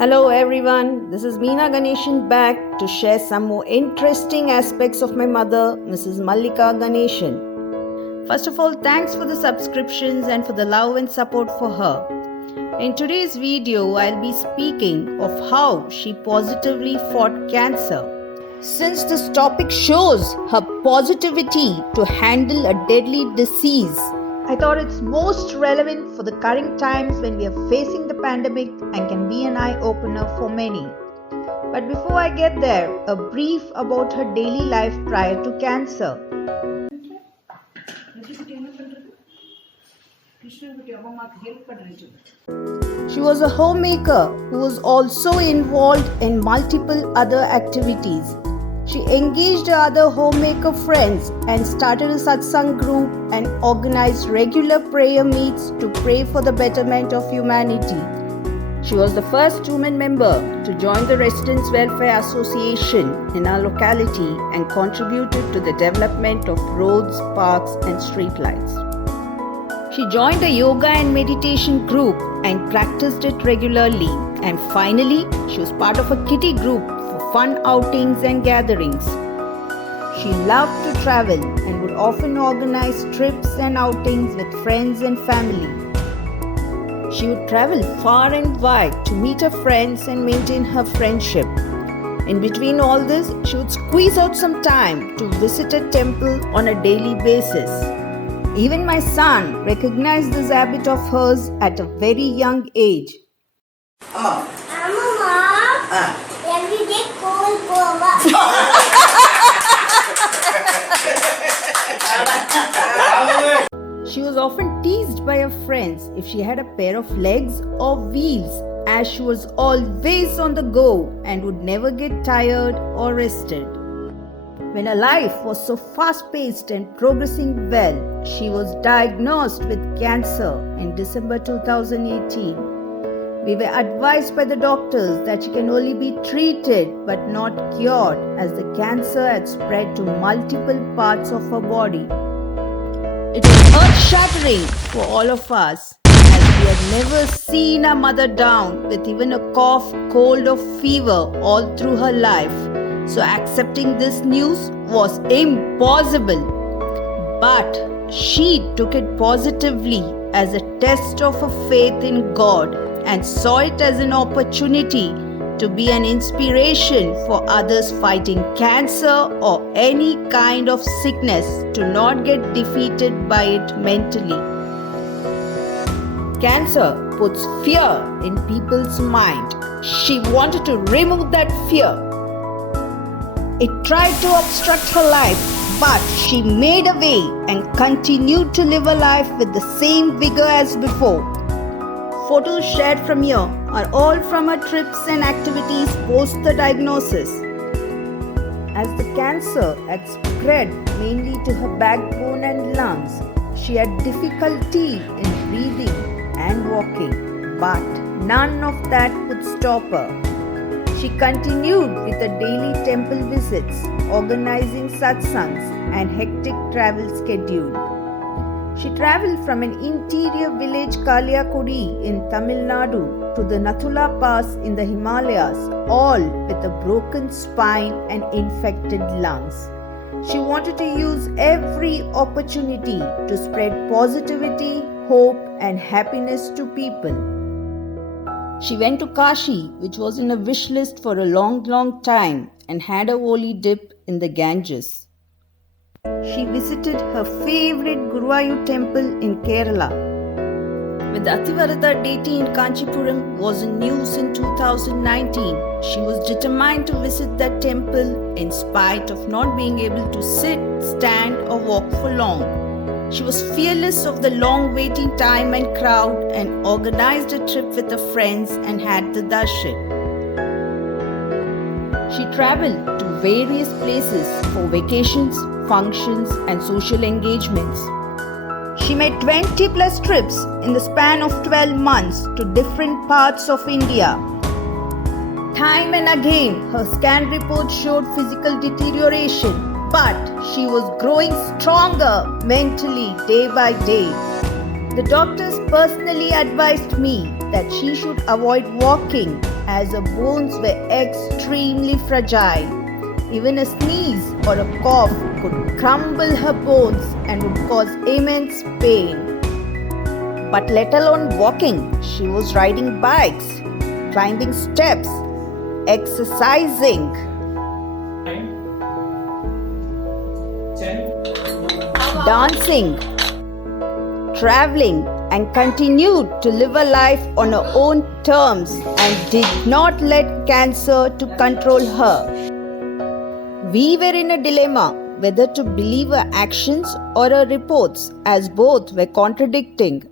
Hello everyone, this is Meena Ganeshan back to share some more interesting aspects of my mother, Mrs. Mallika Ganeshan. First of all, thanks for the subscriptions and for the love and support for her. In today's video, I'll be speaking of how she positively fought cancer. Since this topic shows her positivity to handle a deadly disease, I thought it's most relevant for the current times when we are facing the pandemic and can be an eye-opener for many. But before I get there, a brief about her daily life prior to cancer. She was a homemaker who was also involved in multiple other activities. She engaged her other homemaker friends and started a satsang group and organized regular prayer meets to pray for the betterment of humanity. She was the first woman member to join the Residents' Welfare Association in our locality and contributed to the development of roads, parks and streetlights. She joined a yoga and meditation group and practiced it regularly. And finally, she was part of a kiddie group for fun outings and gatherings. She loved to travel and would often organize trips and outings with friends and family. She would travel far and wide to meet her friends and maintain her friendship. In between all this, she would squeeze out some time to visit a temple on a daily basis. Even my son recognized this habit of hers at a very young age. Amma. Every day cold Goa. She was often teased by her friends if she had a pair of legs or wheels, as she was always on the go and would never get tired or rested. When her life was so fast-paced and progressing well, she was diagnosed with cancer in December 2018. We were advised by the doctors that she can only be treated but not cured, as the cancer had spread to multiple parts of her body. It was earth-shattering for all of us, as we had never seen our mother down with even a cough, cold or fever all through her life. So accepting this news was impossible. But she took it positively as a test of her faith in God and saw it as an opportunity to be an inspiration for others fighting cancer or any kind of sickness to not get defeated by it mentally. Cancer puts fear in people's mind. She wanted to remove that fear. It tried to obstruct her life, but she made a way and continued to live her life with the same vigor as before. Photos shared from here are all from her trips and activities post the diagnosis. As the cancer had spread mainly to her backbone and lungs, she had difficulty in breathing and walking, but none of that could stop her. She continued with her daily temple visits, organizing satsangs and hectic travel schedule. She travelled from an interior village Kaliakudi in Tamil Nadu to the Nathula Pass in the Himalayas, all with a broken spine and infected lungs. She wanted to use every opportunity to spread positivity, hope and happiness to people. She went to Kashi, which was in a wish list for a long time, and had a holy dip in the Ganges. She visited her favorite Guruvayur temple in Kerala. When the Ativarada deity in Kanchipuram was in news in 2019, she was determined to visit that temple in spite of not being able to sit, stand or walk for long. She was fearless of the long waiting time and crowd and organized a trip with her friends and had the darshan. She travelled to various places for vacations, functions and social engagements. She made 20 plus trips in the span of 12 months to different parts of India. Time and again, her scan report showed physical deterioration, but she was growing stronger mentally day by day. The doctors personally advised me that she should avoid walking as her bones were extremely fragile. Even a sneeze or a cough could crumble her bones and would cause immense pain. But let alone walking, she was riding bikes, climbing steps, exercising, 10, dancing, traveling, and continued to live a life on her own terms and did not let cancer to control her. We were in a dilemma whether to believe her actions or her reports, as both were contradicting.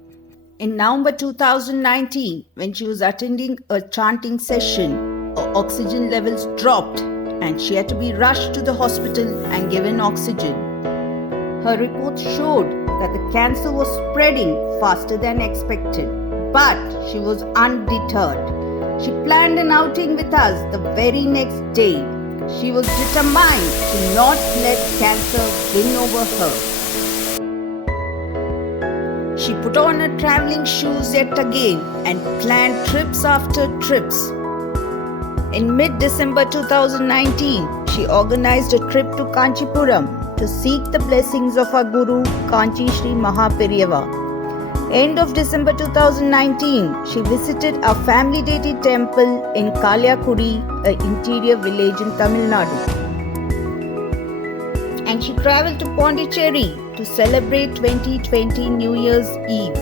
In November 2019, when she was attending a chanting session, her oxygen levels dropped and she had to be rushed to the hospital and given oxygen. Her reports showed that the cancer was spreading faster than expected, but she was undeterred. She planned an outing with us the very next day. She was determined to not let cancer win over her. She put on her traveling shoes yet again and planned trips after trips. In mid-December 2019, she organized a trip to Kanchipuram to seek the blessings of our Guru Kanchi Sri Mahaperiyava. End of December 2019, she visited a family deity temple in Kalyakudi, an interior village in Tamil Nadu. And she traveled to Pondicherry to celebrate 2020 New Year's Eve.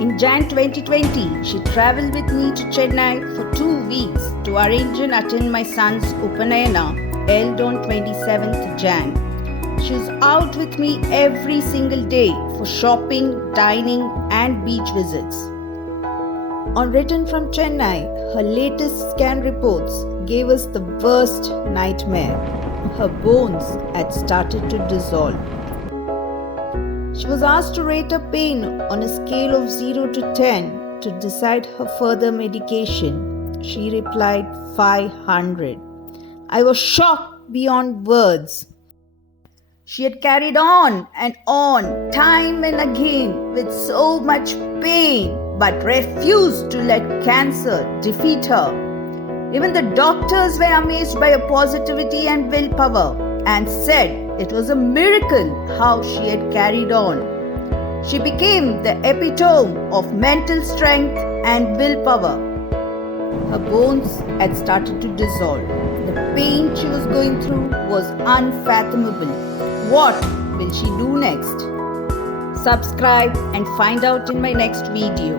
In Jan 2020, she traveled with me to Chennai for 2 weeks to arrange and attend my son's Upanayana held on 27th Jan. She was out with me every single day for shopping, dining, and beach visits. On return from Chennai, her latest scan reports gave us the worst nightmare. Her bones had started to dissolve. She was asked to rate her pain on a scale of 0 to 10 to decide her further medication. She replied 500. I was shocked beyond words. She had carried on and on, time and again, with so much pain, but refused to let cancer defeat her. Even the doctors were amazed by her positivity and willpower and said it was a miracle how she had carried on. She became the epitome of mental strength and willpower. Her bones had started to dissolve. The pain she was going through was unfathomable. What will she do next? Subscribe and find out in my next video.